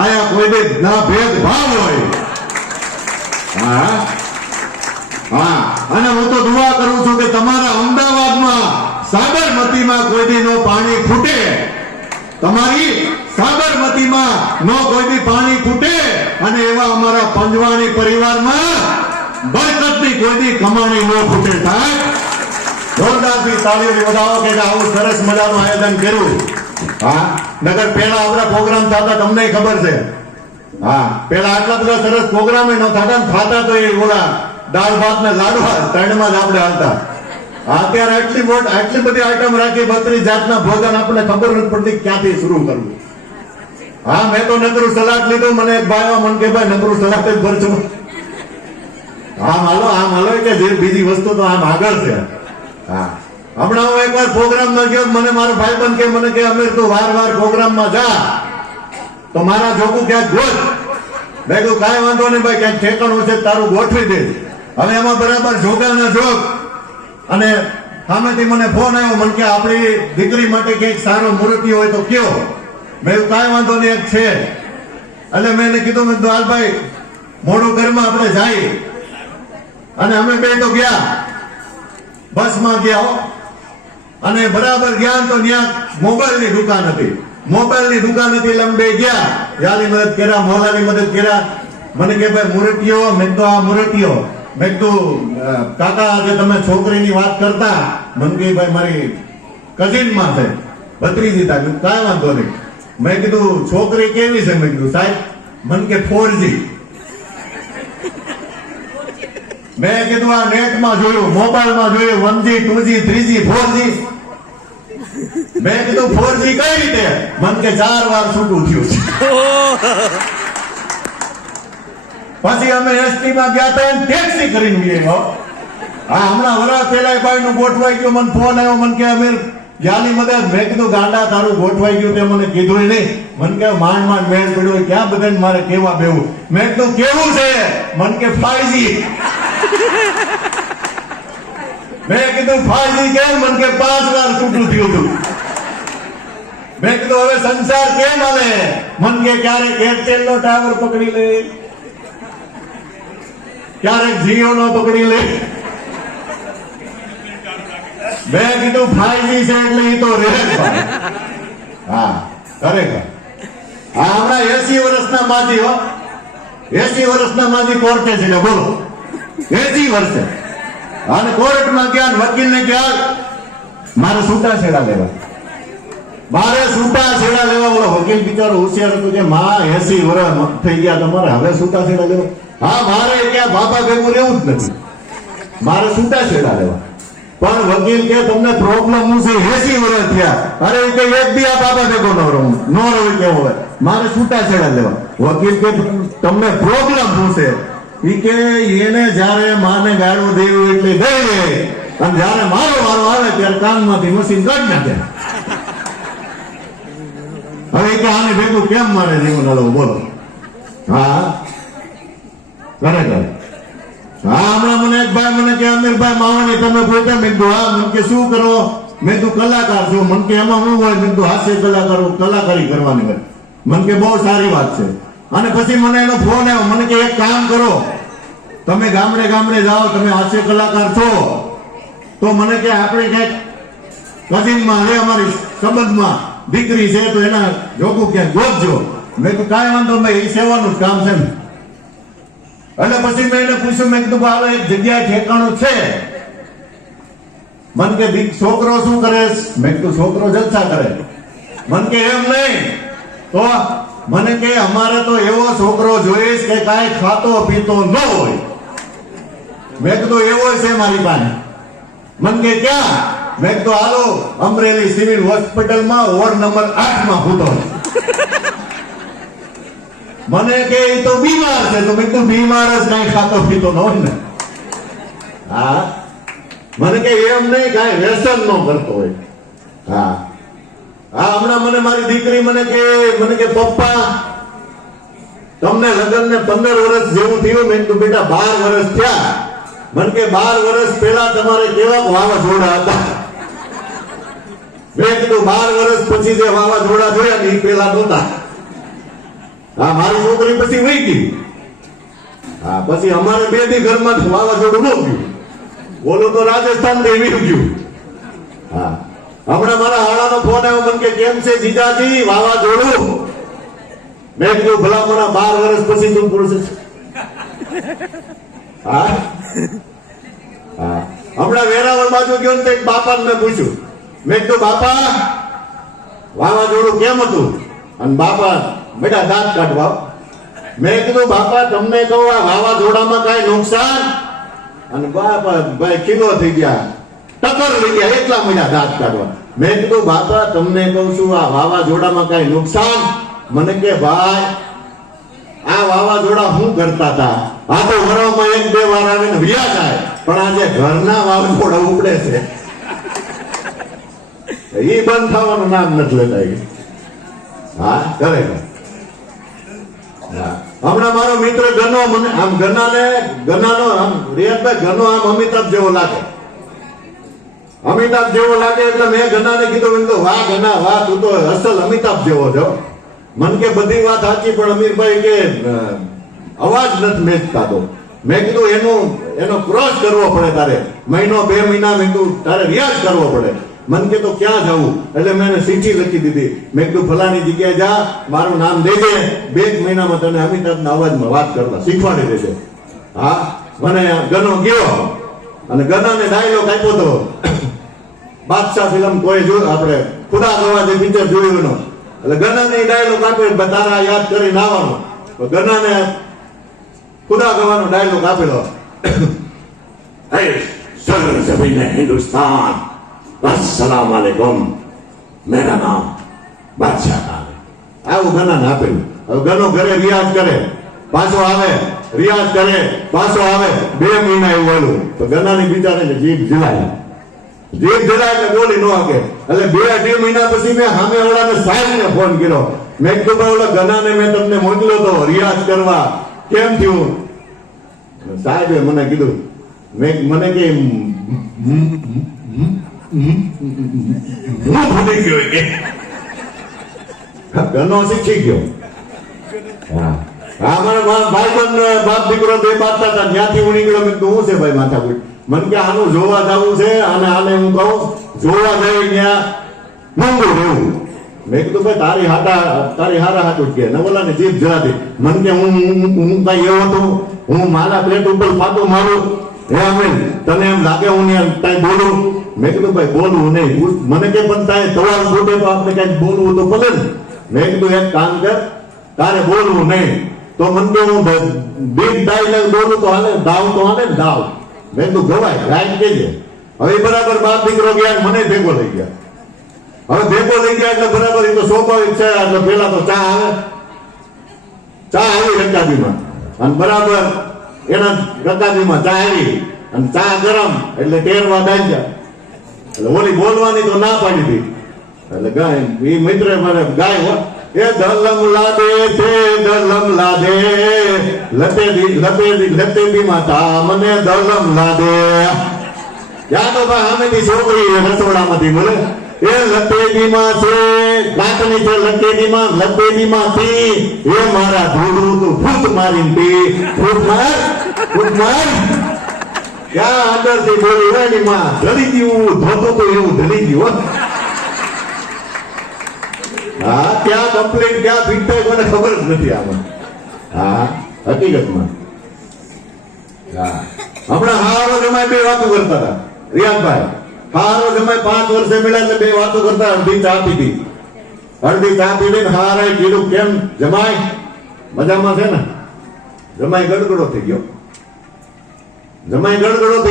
આયા કોઈને ના ભેદભાવ હોય. હા હા, અને હું તો દુઆ કરું છું કે તમારા અમદાવાદમાં સાબરમતીમાં કોઈ નો પાણી ખૂટે, તમારી સાબરમતીમાં નો કોઈ પાણી ખૂટે, અને એવા અમારા પંજવાણી પરિવારમાં બરકતની કોઈ કમાણી નો ખૂટે. સાહેબ જોરદારથી તાળીઓથી વધાવો કે આવું સરસ મજાનું આયોજન કર્યું. હા, નગર પેલા આપણા પ્રોગ્રામ થતા તમને ખબર છે. હા, પેલા આટલા બધા સરસ પ્રોગ્રામ ન થતા તો એ ઓલા દાળ ભાત ને લાડવા ત્રણમાં જ આપણે હાલતા. અત્યારે આટલી બધી આઈટમ રાખી 32 જાતના ભોજન આપણને ખબર નથી પડતી ક્યાંથી શરૂ કરવું. હા, મેં તો નકરું સલાડ લીધું. મને એક ભાઈ મન કે ભાઈ નકરું સલાડ જ ભરજો. આમ હાલો કે જે બીજી વસ્તુ તો આમ આગળ છે. હા, હમણાં હું એકવાર પ્રોગ્રામમાં ગયો, મને મારો ભાઈબંધ કે મને કે અમીર તું વાર પ્રોગ્રામમાં જા તો મારા જોગું ક્યાંક ગોઠ. મેં કીધું કાંઈ વાંધો નહીં ભાઈ, ક્યાંક ઠેકાણું છે તારું ગોઠવી દે. હવે એમાં બરાબર જોગાના જોગ, અને સામેથી મને ફોન આવ્યો, મને કે આપણી દીકરી માટે કંઈક સારો મૂર્તિ હોય તો કયો. મેં કાંઈ વાંધો નહીં, એક છે. એટલે મેં એને કીધું, મેં હાલ ભાઈ મોડું ઘરમાં આપણે જાય. અને અમે બે તો ગયા, બસમાં ગયા, અને બરાબર ગયા તો ત્યાં મોબાઈલની દુકાન હતી. એટલે અમે બે ગયા, યાની મદદ કર્યા, મોહલાની મદદ કર્યા. મને કે ભાઈ મૂર્તિઓ, મેં તો આ મૂર્તિઓ. મેં કીધું કાકા આજે તમે છોકરીની વાત કરતા, મને કે ભાઈ મારી કઝિનમાં છે, ભત્રીજી હતા. કાંઈ વાંધો નહીં. મેં કીધું છોકરી કેવી છે? મેં કીધું સાહેબ મને કે 4G. મેં કીધું આ નેટમાં જોયું, મોબાઈલમાં જોયું, 1G 2G 3G 4G. મેં કીધું 4G કઈ રીતે? મને કે 4 વાર છૂટું થયું છે. પછી અમે એસટી માં ગયા હતા, ટેક્સી કરીને ગયો. હા, હમણાં વરસ પેલા ભાઈ નું ગોઠવાઈ ગયું. મને ફોન આવ્યો, મને કે અમીર યાની મદદ. મેં કીધું ગાંડા તારું ગોઠવાઈ ગયું તે મને કીધું નહીં. મને કે માંડ મેળ પડ્યો, ક્યાં બધાને મારે કેવા બેવું. મેં કીધું કેવું છે? મને કે 5G. મેં કીધું 5G કેમ? મને કે 5 વાર છૂટું થયું હતું. મેં કીધું હવે સંસાર કેમ હાલે? મને કે ક્યારેક એરટેલ નો ટાવર પકડી લે, ક્યારેક જીઓ નો પકડી લે. મેં કીધું 5G છે એટલે એ તો રહે. હા, ખરેખર. હા, હમણાં 80 વર્ષના માજી 80 વર્ષના માજી કોર્ટે છે. બોલો 80 વર્ષે. અને કોર્ટમાં ગયા, વકીલને ગયા મારે છૂટા છેડા લેવા. બોલો વકીલ બિચારો હોશિયાર હતું કે માં 80 વર્ષ થઈ ગયા તમારે, હવે છૂટા છેડા લેવા? હા, મારે ક્યાં બાપા ભેગું રહેવું જ નથી, મારે છૂટા છેડા લેવા. પણ વકીલ કે તમને પ્રોબ્લેમ શું છે? 80 વર્ષ થયા. અરે કે એક દી આ બાપા ભેગો ન રહું કેવો હોય, મારે છૂટા છેડા લેવા. વકીલ કે તમને પ્રોબ્લેમ શું છે? ઈ કે એને જયારે માને ગાળો દેવું એટલે દઈ દે, અને જયારે મારો વારો આવે ત્યારે કાનમાંથી મશીન કાઢી નાખે. હવે કે આને ભેગું કેમ મારે જીવન હલવું? બોલો. હા, ખરેખર. હા, હમણાં મને એક ભાઈ મને કે અમીરભાઈ માવાની તમે પોતે. મેં કીધું હા. મને કે શું કરો? મેં તું કલાકાર છું. મને કે એમાં શું હોય? મેં કીધું હાસ્ય કલાકારી કરવાની હોય. મને કે બહુ સારી વાત છે. અને પછી મને એનો ફોન આવ્યો, મને કે એક કામ કરો, તમે ગામડે જાઓ, તમે હાસ્ય કલાકાર છો તો મને કે આપણે ક્યાંક કઝિનમાં રે, અમારી સંબંધમાં દીકરી છે તો એના જોગું ક્યાંક ગોતજો. મેં કીધું કાંઈ વાંધો નહીં, એ સેવાનું જ કામ છે ને. એટલે પછી મેં એને પૂછ્યું, મેં કીધું હાલો એક જગ્યાએ ઠેકાણું છે. મને કે છોકરો શું કરે? મેં કીધું છોકરો જલસા કરે. મને કે એમ નહીં તો મને કે અમારે તો એવો છોકરો જોઈશ કે કાંઈ ખાતો પીતો ન હોય. મેં કીધું એવો છે મારી પાસે. મને કે ક્યાં? મેં કીધું હાલો અમરેલી સિવિલ હોસ્પિટલમાં વોર્ડ નંબર 8 માં ફૂટો. મને કે એ તો બીમાર છે. તો મેં કીધું બીમાર જ કાંઈ ખાતો પીતો ન હોય ને. હા, મને કે એમ નહીં કાંઈ વ્યસન ન કરતો હોય. હા હા, હમણાં મને મારી દીકરી મને કે પપ્પા તમને લગ્ન ને 15 વર્ષ જેવું થયું. મેં કીધું બેટા 12 વર્ષ થયા. મને કે 12 વર્ષ પહેલા તમારે કેવા વાવાઝોડા હતા? મેં કીધું 12 વર્ષ પછી જે વાવાઝોડા જોયા ને એ પેલા નહોતા. હા મારી છોકરી પછી વહી ગઈ. હા પછી અમારે 2 દી ઘરમાં વાવાઝોડું ન ગયું. બોલું તો રાજસ્થાન દેવી ગયું. હા હમણાં મારા હાડાનો ફોન આવ્યો મને કે કેમ છે જીજાજી વાવાઝોડું. મેં કીધું ભલા મને 12 વર્ષ પછી તું પૂછે. હા હા હમણાં વેરાવળ બાજુ ગયો ને તો એક બાપાને મેં પૂછ્યું. મેં કીધું બાપા વાવાઝોડું કેમ હતું? અને બાપા બેટા દાંત કાઢવા. મેં કીધું બાપા તમને કહું આ વાવાઝોડામાં કાંઈ નુકસાન? અને બાપા ભાઈ કિલો થઈ ગયા, ટક્કર લઈ ગયા, એટલા મહિના દાંત કાઢવા. મેં કીધું બાપા તમને કહું છું આ વાવાઝોડામાં કાંઈ નુકસાન? મને કે ભાઈ આ વાવાઝોડા શું કરતા હતા? આ તો વરવામાં 1-2 વાર આવીને વ્યા જાય, પણ આજે ઘરના વાવાઝોડા ઉપડે છે એ બંધ થવાનું નામ નથી લેતા. હા ખરેખર. હમણાં મારો મિત્ર ગનો મને આમ ગનાનો આમ રિયાદભાઈ ગનો આમ અમિતાભ જેવો લાગે. અમિતાભ જેવો લાગે એટલે મેં ગનાને કીધું એમ તો વાહ ગના વાહ તું તો અસલ અમિતાભ જેવો છો. મન કે બધી વાત સાચી પણ અમીરભાઈ કે અવાજ નથી મેચતા. તો મેં કીધું એનો ક્રોસ કરવો પડે તારે, 1-2 મહિના મેં કીધું તારે રિયાઝ કરવો પડે. મન કે તો ક્યાં જવું? એટલે મેં એને ચીઠી લખી દીધી. મેં કીધું ફલાની જગ્યાએ જા, મારું નામ દેજે, 2 મહિનામાં તને અમિતાભના અવાજમાં વાત કરતા શીખવાડી દેજે. હા મને ગનો ગયો અને ગનાને ડાયલોગ આપ્યો તો બાદશાહ ફિલ્મ કોઈ જોયું આપણે ખુદા ગવા જે પિક્ચર જોયું એનો. એટલે ગનાને ડાયલોગ આપ્યો તારા યાદ કરીને આવવાનો. તો ગનાને ખુદા ગવાનો ડાયલોગ આપેલો. સરજમીન હિન્દુસ્તાન अस्सलाम वालेकुम मेरा नाम बादशाह खान. આવું ગનાને આપેલું. હવે ગનો ઘરે રિયાઝ કરે, પાછો આવે, રિયાઝ કરે, પાછો આવે, 2 મહિના એવું વાલું. તો ગનાની બિચારાને જીભ જલાય એટલે બોલી ન શકે. એટલે 2-2 મહિના પછી મેં સામે વાળાને સાહેબને ફોન કર્યો. મેં કીધું ભાઈ ઓલા ગનાને મેં તમને મોકલ્યો તો રિયાઝ કરવા, કેમ થયું? સાહેબે મને કીધું મને કે હું ભૂલી ગયો કે ગનો શીખી ગયો. હા મારા ભાઈબંધ બાપ દીકરો 2 બાંધતા હતા, ત્યાંથી હું નીકળ્યો. મેં કીધું શું છે ભાઈ માથાકૂટ? મને કે આનું જોવા જવું છે અને આને હું કહું જોવા જઈ ત્યાં મોંઘું રહેવું. મેં કીધું ભાઈ તારી હારા હાટું કે ને ઓલા ને જીભ જલાતી. મને કે હું કઈ એવો હતો હું મારા પ્લેટ ઉપર પાટું મારું હે અમે તને એમ લાગે હું કઈ બોલું? મેં કીધું ભાઈ બોલવું નહીં. મને કે પણ તારે સવાલ બોલે તો આપણે કઈ બોલવું તો ભલે ને. મેં કીધું એક કામ કર, તારે બોલવું નહીં તો મને કે હું બિગ ડાયલોગ બોલું તો હાલે, દાવ તો હાલે ને દાવ. મેં કીધું ગવાય ગાય કેજે. હવે બરાબર બાપ દીકરો ગયા, મને ભેગો લઈ ગયા. હવે ભેગો લઈ ગયા એટલે બરાબર એ તો સ્વાભાવિક છે. એટલે પેલા તો ચા આવી રકાબીમાં અને બરાબર એના રકાબીમાં ચા આવી અને ચા ગરમ એટલે ટેરવા દાંજા. એટલે ઓલી બોલવાની તો ના પાડી હતી. એટલે ગાય એ મિત્ર મને ગાય એ દલમ લાદે છે દલમ લાદે લતેદી માતા મને દલમ લાદે. યા તો ભાઈ સામેથી છોકરી રસોડામાંથી બોલે એ લતેદીમાં છે લાકડી છે લતેદીમાંથી એ મારા ધોડું તું ફૂટ મારીને પી ફૂટ માર ક્યાં અંદરથી બોલી એની માં ધરી ગયું ધોતું તો એવું ધરી ગયું. હા ક્યાં કમ્પ્લેટ ક્યાં ફિટ થાય મને ખબર જ નથી આમાં. હા હકીકતમાં હા હમણાં હારો જમાય 2 વાતો કરતા હતા રિયાદભાઈ. હારો જમાય 5 વર્ષે મળ્યા એટલે 2 વાતો કરતા. અડધી ચા પીધી હારે કીધું કેમ જમાય મજામાં છે ને? જમાય ગડગડો થઈ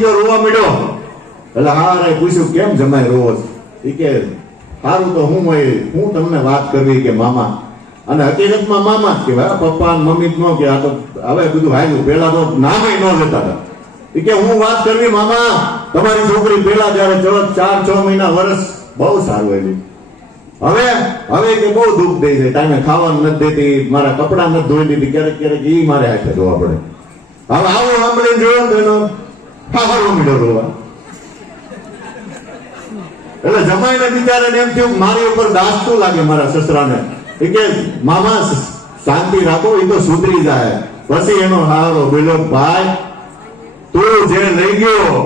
ગયો રોવા મળ્યો. એટલે હારે પૂછ્યું કેમ જમાય રોવો છે? કે સારું તો હું તમને વાત કરવી કે મામા. અને હકીકતમાં મામા જ કહેવાય, પપ્પા મમ્મી જ ન કે. આ તો હવે બધું હાલ્યું, પેલા તો નામે ન લેતા હતા. કે હું વાત કરવી મામા, તમારી છોકરી પેલા જયારે 4-6 મહિના વર્ષ બહુ સારું એવી. હવે કે બહુ દુઃખ દે છે, ટાઈમે ખાવાનું નથી દેતી, મારા કપડા નથી ધોઈ દીધી, ક્યારેક ઈ મારે હાથે ધોવા પડે. હવે આવું સાંભળીને જોયો તો એનો હારો મીડો રોવા. એટલે જમાઈને બિચારાને એમ થયું મારી ઉપર દાસતું લાગે મારા સસરાને. કે મામા શાંતિ રાખો, એ તો સુધરી જાય. પછી એનો હારો બોલો, ભાઈ તું જે લઈ ગયો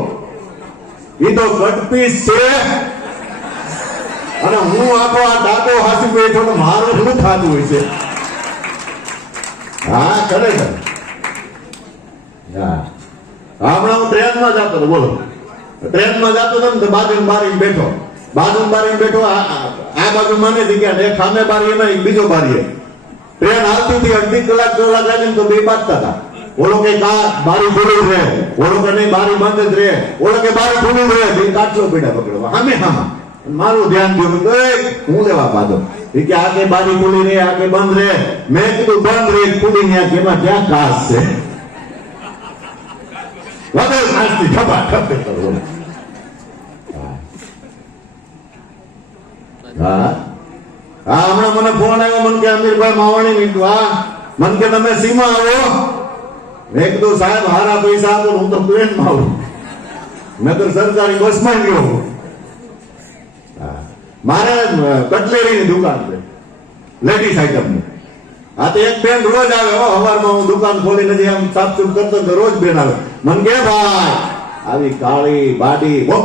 એ તો કટપીસ છે, અને હું આખો આ ડાકો હાસી બેઠો તો મારું શું થતું હોય છે? હા ખરેખર. હા હમણાં હું ટ્રેનમાં જતો હતો, બોલો ટ્રેનમાં જતો હતો ને તો બાજુ બારી બેઠો, આ બાજુ મને જગ્યા એક સામે બારી એમાં એક બીજો બારી. ટ્રેન આવતી હતી, અડધી કલાક લાગી તો બે બાજતા હતા. ઓલો કે બારી ખુલ્લી રહે, ઓલો કે નહીં બારી બંધ જ રહે, ઓલો કે બારી ખુલ્લી રહે, બે કાચલો પીડા પકડવા સામે સામા. મારું ધ્યાન ગયું તો હું લેવા પાડો એ કે આ કે બારી ખુલ્લી રહે, આ કે બંધ રહે. મેં કીધું બંધ રહે ખુલ્લી ત્યાં કેમાં ક્યાં કાચ છે? વધારે શાંતિ ઠપા ઠપે કરો. હા હા હમણાં મને ફોન આવ્યો, મને કે અમીરભાઈ માવાણી નીકળ્યું. હા મને કે તમે સીમા આવો. મેં કીધું સાહેબ હારા પૈસા આપો, હું તો ટ્રેનમાં આવું. મેં તો સરકારી બસમાં ગયો. મારે કટલેરીની દુકાન છે, લેડીઝ આઈટમની. આ તો એક બેન રોજ આવે, સવારમાં હું દુકાન ખોલીને જે આમ સાફ સુફ કરતો રોજ બેન આવે. મને કે ભાઈ આવી કાળી બાડી